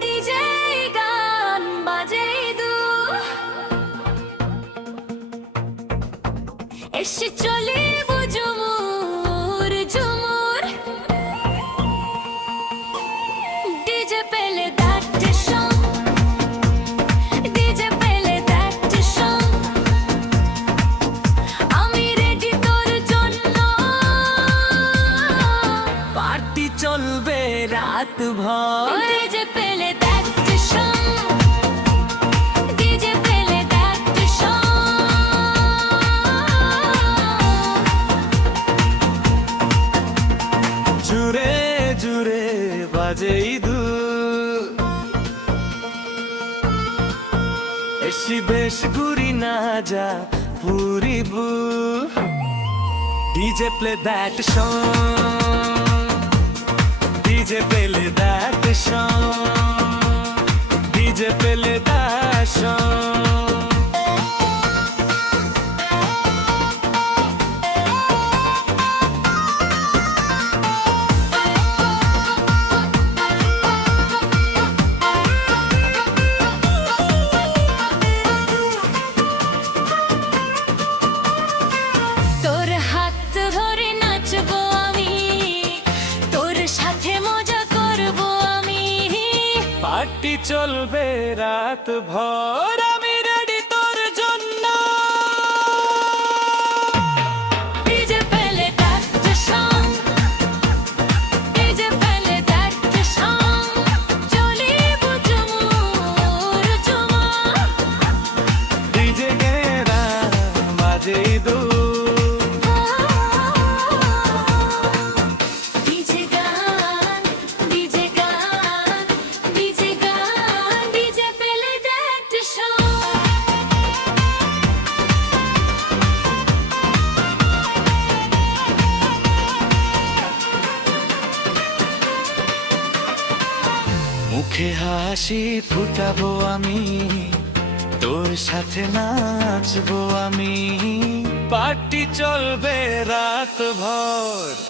DJ গান বাজে দু এসে চলে বুঝুমুর ঝুমুর DJ play that song DJ play that song আমি রেডি তোর জন্য পার্টি চলবে রাত ভর DJ play that song DJ play that song জুড়ে জুড়ে বাজে দু এসি বেশ ঘুরি না যা পুরিবু DJ play that song DJ play that song DJ play that song তোর হাত ধরে নাচবো আমি তোর সাথে মজা করবো আমি পার্টি চলবে রাত ভর আমি রেডি তোর জন্য DJ play that song DJ play that song চলি বুঝুমুর ঝুমা ডিজে গেরা বাজে দু ডিজে গান ডিজে গান ডিজে গান ডিজে পেলে দ্যাট সং মুখে হাসি ফুটাবো আমি তোর সাথে নাচবো আমি পার্টি চলবে রাত ভর